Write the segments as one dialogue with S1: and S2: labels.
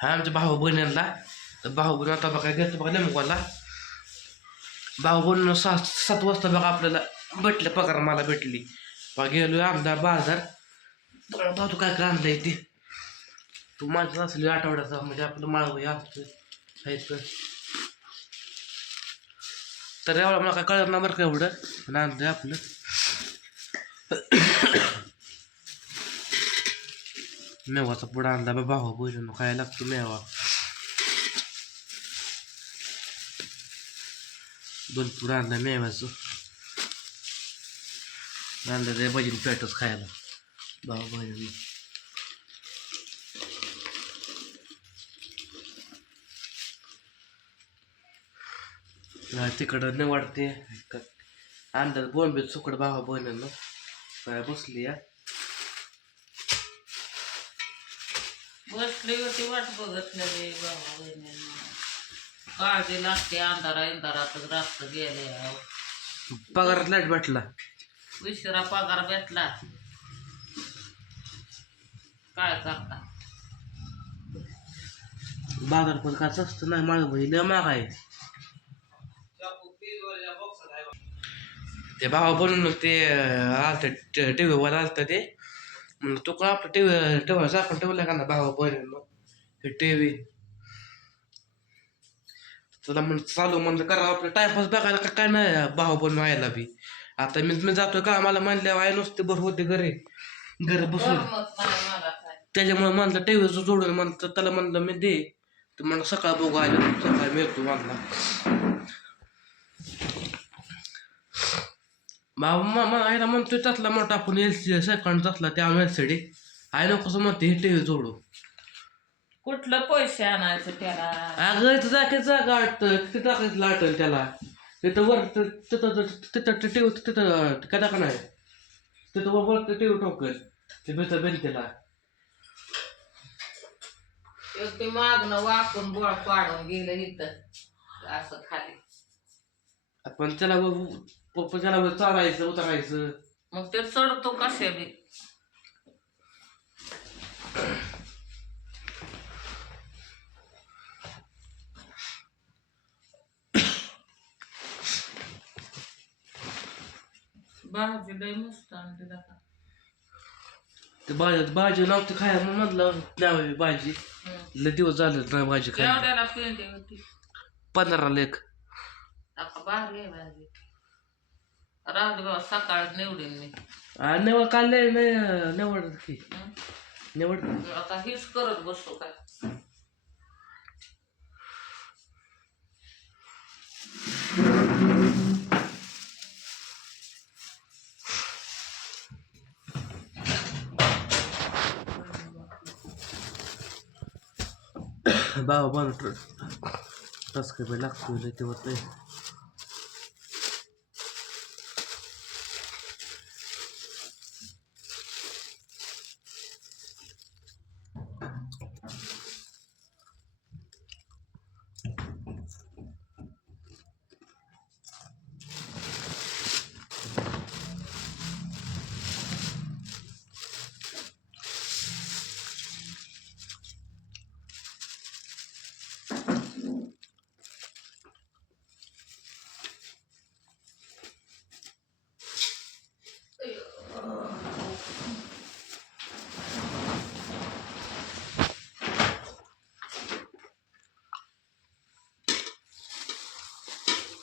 S1: हा आमच्या भाऊ बहिणीला तर भाऊ बहीण आता बघा घेतो बघा नेमकवाला भाऊ बहिणी सहा सात वाजता बघा आपल्याला भेटले पगार मला भेटली बघा गेलो आमदार बाजार तर भाऊ तू काय काय आणलंय ते तू माझं असली आठवड्याचा म्हणजे आपलं माळव असतं खायचं तर एवढा मला काय कळत ना बरं का एवढं आणलं आपलं मेवाचा पुढं आणला बा भावा भोजन खायला लागतो मेवा. दोन पुढं आणला मेवाचं आणलं ते भजन पेटच खायला. भावा भजन तिकडं न वाटते आणलं बोंबे सुकड भावा बहिणीनं. काय बसली या?
S2: बसली होती वाट बघत नाही बाबा बहिणींना काळजी लागते अंधारा इंधारातच रास्त गेले.
S1: पगारात लाइट भेटला.
S2: उशिरा पगार भेटला. काय करता?
S1: बाजार पण काय स्वस्त नाही माझं बहिणी माग आहे. ते भावा बनून ते आलत टी व्हीवर आलतं ते. म्हणलं तू काय आपलं टी व्ही टी झाकून ठेवलं का ना भावा बहिणीनं हे टी व्ही तुला म्हणलं चालू म्हणलं करा आपलं टाइमपास बघायला का काय नाही भाऊ बनून व्हायला बी आता मी मी जातोय का मला म्हणल्यावर आहे नुसते बरं होते घरी घरी बसून त्याच्यामुळे म्हणलं टी व्हीचं जोडून म्हणलं त्याला म्हणलं मी दे तर म्हणलं सकाळ बघू आलं सकाळी मिळतो म्हणला बाबा मामा आईला म्हणतोय त्यातला मोठा आपण एल सी सेकंड असला त्या एल सी डी आईला कसं म्हणते हे टी व्ही जोडू.
S2: कुठलं पैसे आणायचं त्याला?
S1: अगं इथं जाके जागा वाटतं तिथं टाकायचं लाटल त्याला. तिथं वर त- तिथं तिथं तिथं टी व्ही तिथं काय टाका नाही? तिथं वर वर टी व्ही ठोकल ते बेचं बेंतीला
S2: एक ते मागणं वाकून बोळ पाडून गेलं इथं. असं खाली.
S1: आपण त्याला व- प- प- त्याला वर चालायचं उतरायचं.
S2: मग ते चढतो कसे बी. भाजी लय मस्त दादा.
S1: ते भाजी भाजी नव्हती खायला मग म्हणलं नाही भाजी.
S2: हम्म.
S1: लय दिवस झाले नाही भाजी खायला.
S2: एवढ्याला पेंडी होती.
S1: पंधरा लेख.
S2: आता भारी आहे भाजी. राहू बाबा सकाळ निवडीन मी.
S1: निवड काढले नाही निवड की.
S2: हं?
S1: निवड.
S2: आता हेच करत बसतो काय?
S1: बाबा बनवत तस काही लागतो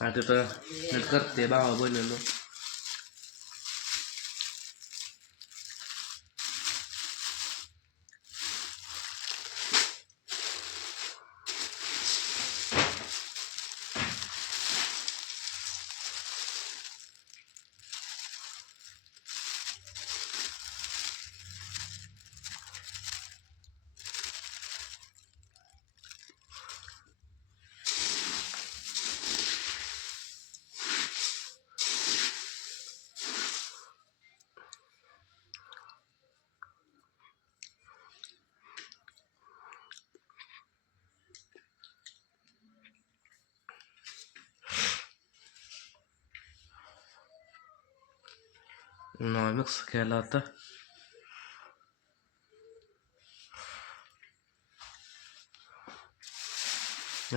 S1: การเกิดเตะบ้างเอาเบอร์นั้นเนาะ केला कहलाता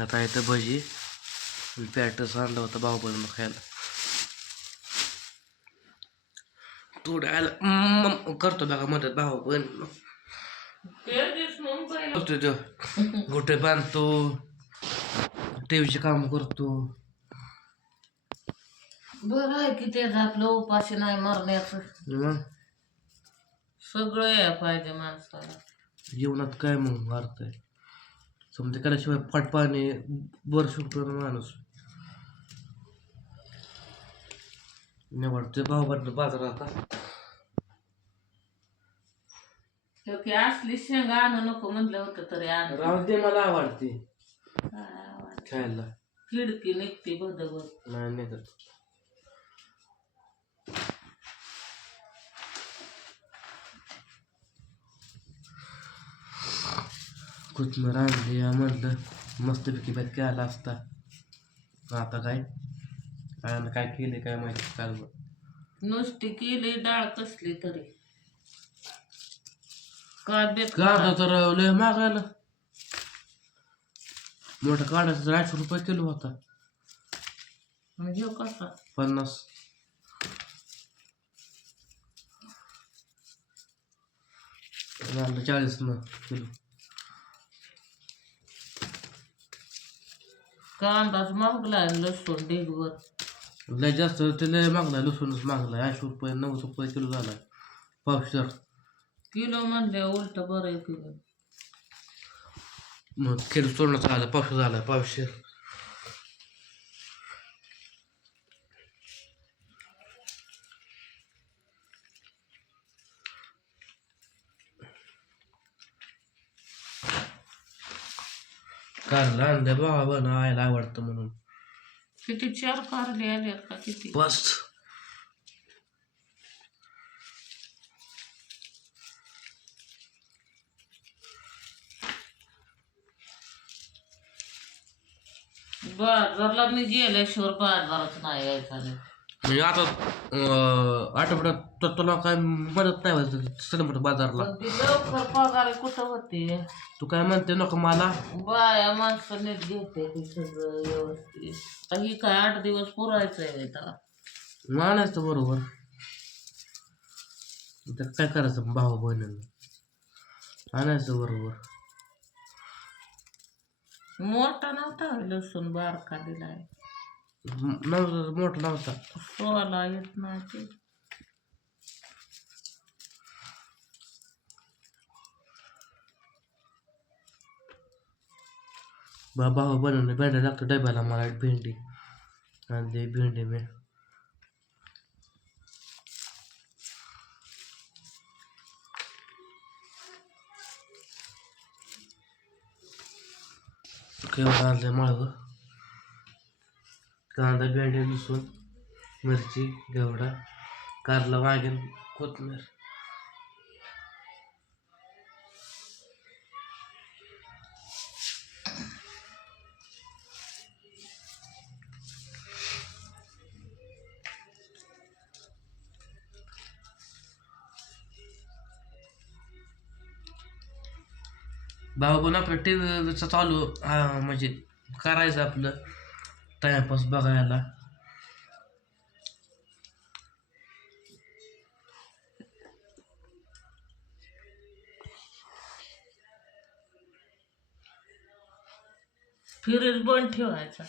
S1: आता इथं भजी पॅटर्स आणलं होतं भाऊ खायला. तोड्याला वेळाला करतो बघा मदत भाऊ पण करतो तो. गोटे बांधतो टीव्हीचे काम करतो.
S2: बरं आहे की ते आपलं उपाशी नाही मरण्याचं.
S1: मग
S2: सगळं यायला पाहिजे माणसाला.
S1: जीवनात काय मग अर्थ आहे समजा केल्याशिवाय फाट पाणी बर शकतो ना माणूस. निवडते भाऊ बंद बाजारात आता.
S2: तो की असली शेंगा आणू नको म्हणलं होतं तरी आण.
S1: राहू दे मला आवडते. खायला.
S2: खिडकी निघते बदबद
S1: नाही नाही तर. कोथमीर आणली या म्हणलं मस्तपैकी बात केला असता? आता काय? आणि काय केले काय माहिती काल
S2: नुसती केली डाळ कसली तरी. का बेत
S1: कांदा तर लय मागायला? मोठा काढायचा तर आठशे रुपये किलो होता.
S2: म्हणजे कसा?
S1: पन्नास. चाळीस न किलो.
S2: कांदाच मागला लसूण ढिगभर
S1: लय जास्त ते लय मागलाय लसूणच मागलाय. आठशे रुपये नऊशे रुपये किलो झालाय. पावशेर
S2: किलो. म्हणल्या उलट बरं आहे किलो.
S1: मग किलो सोडण्याचं झालं पावशेर झालाय पावशेर कारला आणलं बाबा ना आयला आवडतं म्हणून.
S2: किती चार कारले आल्यात का किती?
S1: बस.
S2: बाजारला मी गेल्याशिवाय बाजारात नाही यायचा. नाही.
S1: म्हणजे आता आठवड्यात तर तुला काय मदत नाही व्हायचं म्हणतो बाजारला.
S2: पण ती लवकर पगार कुठं होते?
S1: तू काय म्हणते नको मला?
S2: बाया माणसं नीट घेते ती सगळं व्यवस्थित. आता ही काय आठ दिवस पुरायचं आहे त्याला
S1: मानायचं बरोबर. तर काय करायचं भाऊ बहिणीला? आणायचं बरोबर.
S2: मोठा नव्हता लसूण बारका दिलाय.
S1: नव्हता मोठा नव्हता
S2: सोला येत नाही ते.
S1: बा भाऊ बनवले. भेंड्या लागतो डब्याला मला भेंडी. आणली भेंडी मी. केवढं आणलं माळव? कांदा भेंडी लसूण मिरची घेवडा कारला वांग्यान कोथमीर. बाबा पण आपलं टी व्हीचं चालू हा, म्हणजे करायचं आपलं? टाइमपास बघायला
S2: फ्रीज बंद ठेवायचा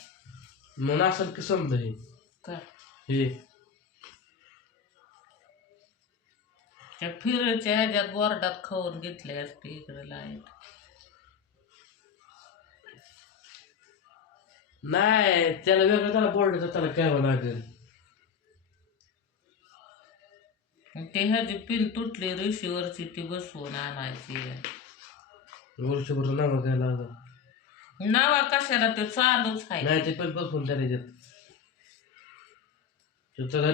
S1: मग असं की समजा हे
S2: काय?
S1: हे
S2: त्या फिरच्या ह्याच्यात बोर्डात खाऊन घेतले असते इकडे लाइट.
S1: नाही त्याला वेगळं त्याला बोर्ड त्याला काय लागेल
S2: ते? ह्याची पिन तुटली रिशीवरची ती बसवून आणायची.
S1: वर्षभर नाव काय लागल?
S2: नावा कशाला? ते चालूच आहे.
S1: नाही ते पण बघून त्याला देत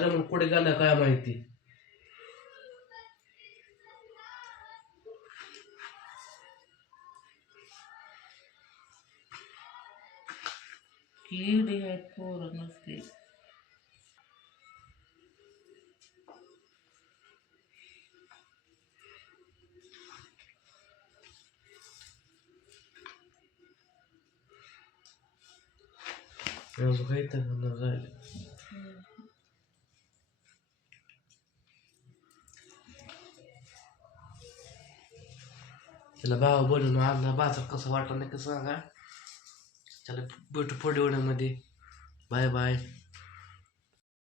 S1: मग पुढे गेलं काय माहिती?
S2: कीड आहे पोरं नसते
S1: अजून काही तर म्हणणार राहिलं त्याला भाव बनवून आणला बाजार कसं वाटलं त्याला भेटू पुढे मध्ये बाय बाय.